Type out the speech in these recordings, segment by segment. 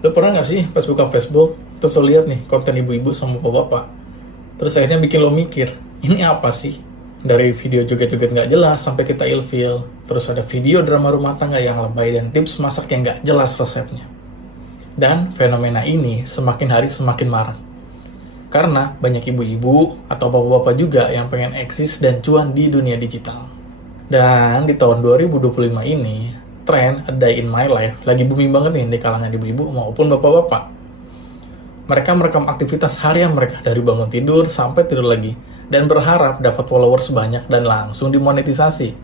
Lo pernah nggak sih pas buka Facebook, terus lo lihat nih konten ibu-ibu sama bapak-bapak, terus akhirnya bikin lo mikir, ini apa sih? Dari video joget-joget nggak jelas sampai kita ilfeel, terus ada video drama rumah tangga yang lebay dan tips masak yang nggak jelas resepnya. Dan fenomena ini semakin hari semakin marak. Karena banyak ibu-ibu atau bapak-bapak juga yang pengen eksis dan cuan di dunia digital. Dan di tahun 2025 ini, tren A Day in My Life lagi booming banget nih di kalangan ibu-ibu maupun bapak-bapak. Mereka merekam aktivitas harian mereka dari bangun tidur sampai tidur lagi, dan berharap dapat followers banyak dan langsung dimonetisasi.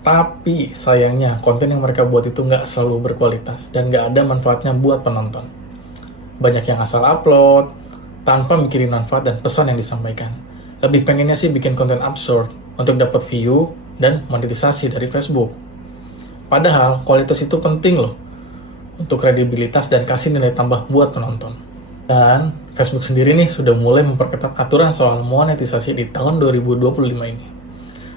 Tapi sayangnya konten yang mereka buat itu nggak selalu berkualitas dan nggak ada manfaatnya buat penonton. Banyak yang asal upload, tanpa mikirin manfaat dan pesan yang disampaikan. Lebih pengennya sih bikin konten absurd untuk dapat view dan monetisasi dari Facebook. Padahal kualitas itu penting loh untuk kredibilitas dan kasih nilai tambah buat penonton. Dan Facebook sendiri nih sudah mulai memperketat aturan soal monetisasi di tahun 2025 ini.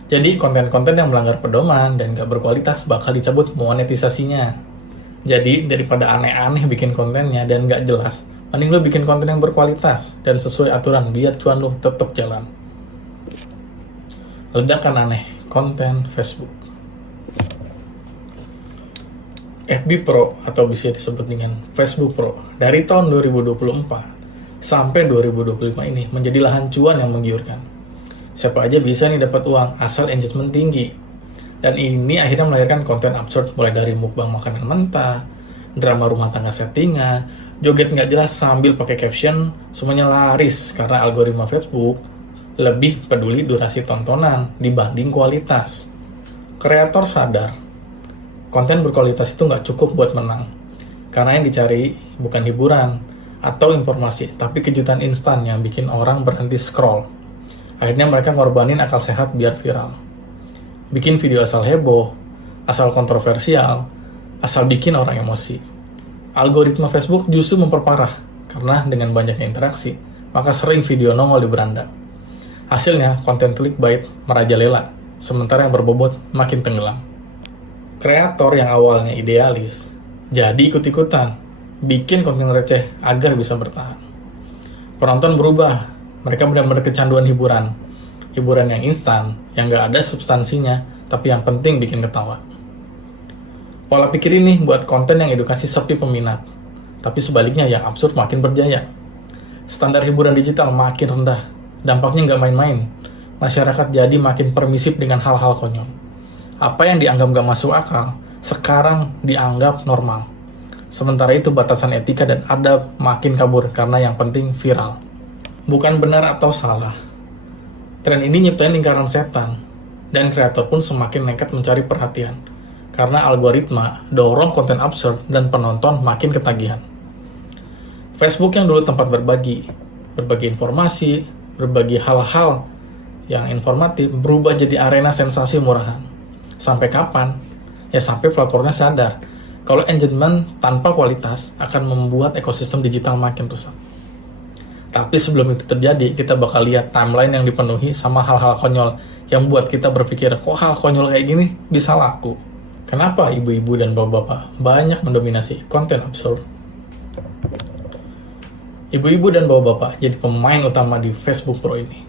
Jadi konten-konten yang melanggar pedoman dan gak berkualitas bakal dicabut monetisasinya. Jadi daripada aneh-aneh bikin kontennya dan gak jelas, mending lo bikin konten yang berkualitas dan sesuai aturan biar cuan lo tetap jalan. Ledakan aneh konten Facebook. FB Pro atau bisa disebut dengan Facebook Pro dari tahun 2024 sampai 2025 ini menjadi lahan cuan yang menggiurkan. Siapa aja bisa nih dapat uang asal engagement tinggi. Dan ini akhirnya melahirkan konten absurd mulai dari mukbang makanan mentah, drama rumah tangga settingan, joget nggak jelas sambil pakai caption, semuanya laris karena algoritma Facebook lebih peduli durasi tontonan dibanding kualitas. Kreator sadar konten berkualitas itu nggak cukup buat menang, karena yang dicari bukan hiburan atau informasi, tapi kejutan instan yang bikin orang berhenti scroll. Akhirnya mereka ngorbanin akal sehat biar viral. Bikin video asal heboh, asal kontroversial, asal bikin orang emosi. Algoritma Facebook justru memperparah, karena dengan banyaknya interaksi, maka sering video nongol di beranda. Hasilnya, konten clickbait merajalela, sementara yang berbobot makin tenggelam. Kreator yang awalnya idealis, jadi ikut-ikutan, bikin konten receh agar bisa bertahan. Penonton berubah, mereka benar-benar kecanduan hiburan yang instan, yang gak ada substansinya, tapi yang penting bikin ketawa. Pola pikir ini buat konten yang edukasi sepi peminat, tapi sebaliknya yang absurd makin berjaya. Standar hiburan digital makin rendah, dampaknya gak main-main. Masyarakat jadi makin permisif dengan hal-hal konyol. Apa yang dianggap gak masuk akal, sekarang dianggap normal. Sementara itu batasan etika dan adab makin kabur karena yang penting viral. Bukan benar atau salah. Tren ini nyiptain lingkaran setan, dan kreator pun semakin nekat mencari perhatian. Karena algoritma dorong konten absurd dan penonton makin ketagihan. Facebook yang dulu tempat berbagi informasi, berbagi hal-hal yang informatif, berubah jadi arena sensasi murahan. Sampai kapan? Ya sampai platformnya sadar kalau engagement tanpa kualitas akan membuat ekosistem digital makin rusak. Tapi sebelum itu terjadi, kita bakal lihat timeline yang dipenuhi sama hal-hal konyol yang buat kita berpikir, kok hal konyol kayak gini bisa laku? Kenapa ibu-ibu dan bapak-bapak banyak mendominasi konten absurd? Ibu-ibu dan bapak-bapak jadi pemain utama di Facebook Pro ini.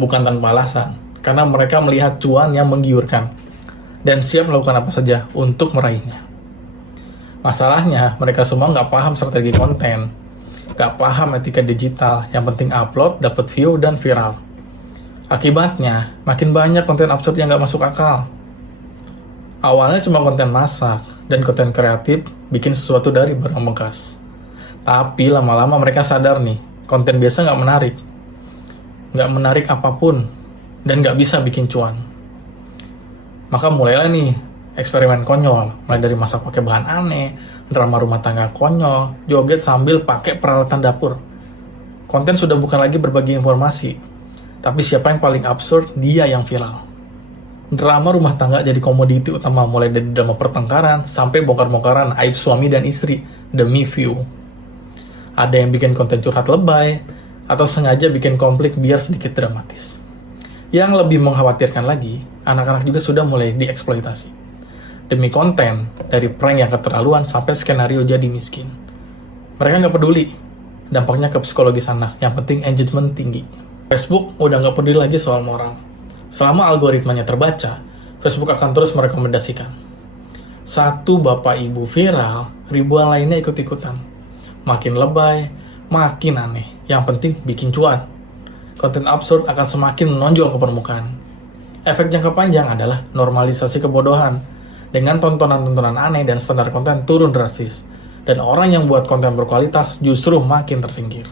Bukan tanpa alasan, karena mereka melihat cuan yang menggiurkan dan siap melakukan apa saja untuk meraihnya. Masalahnya, mereka semua nggak paham strategi konten, nggak paham etika digital, yang penting upload, dapat view, dan viral. Akibatnya, makin banyak konten absurd yang nggak masuk akal. Awalnya cuma konten masak dan konten kreatif bikin sesuatu dari barang bekas. Tapi lama-lama mereka sadar nih, konten biasa nggak menarik apapun, dan nggak bisa bikin cuan. Maka mulailah nih eksperimen konyol, mulai dari masak pakai bahan aneh, drama rumah tangga konyol, joget sambil pakai peralatan dapur. Konten sudah bukan lagi berbagi informasi, tapi siapa yang paling absurd, dia yang viral. Drama rumah tangga jadi komoditi utama, mulai dari drama pertengkaran sampai bongkar-bongkaran aib suami dan istri demi view. Ada yang bikin konten curhat lebay, atau sengaja bikin konflik biar sedikit dramatis. Yang lebih mengkhawatirkan lagi, anak-anak juga sudah mulai dieksploitasi. Demi konten, dari prank yang keterlaluan sampai skenario jadi miskin. Mereka nggak peduli dampaknya ke psikologis anak, yang penting engagement tinggi. Facebook udah nggak peduli lagi soal moral. Selama algoritmanya terbaca, Facebook akan terus merekomendasikan. Satu bapak ibu viral, ribuan lainnya ikut-ikutan. Makin lebay, makin aneh. Yang penting bikin cuan. Konten absurd akan semakin menonjol ke permukaan. Efek jangka panjang adalah normalisasi kebodohan. Dengan tontonan-tontonan aneh dan standar konten turun drastis. Dan orang yang buat konten berkualitas justru makin tersingkir.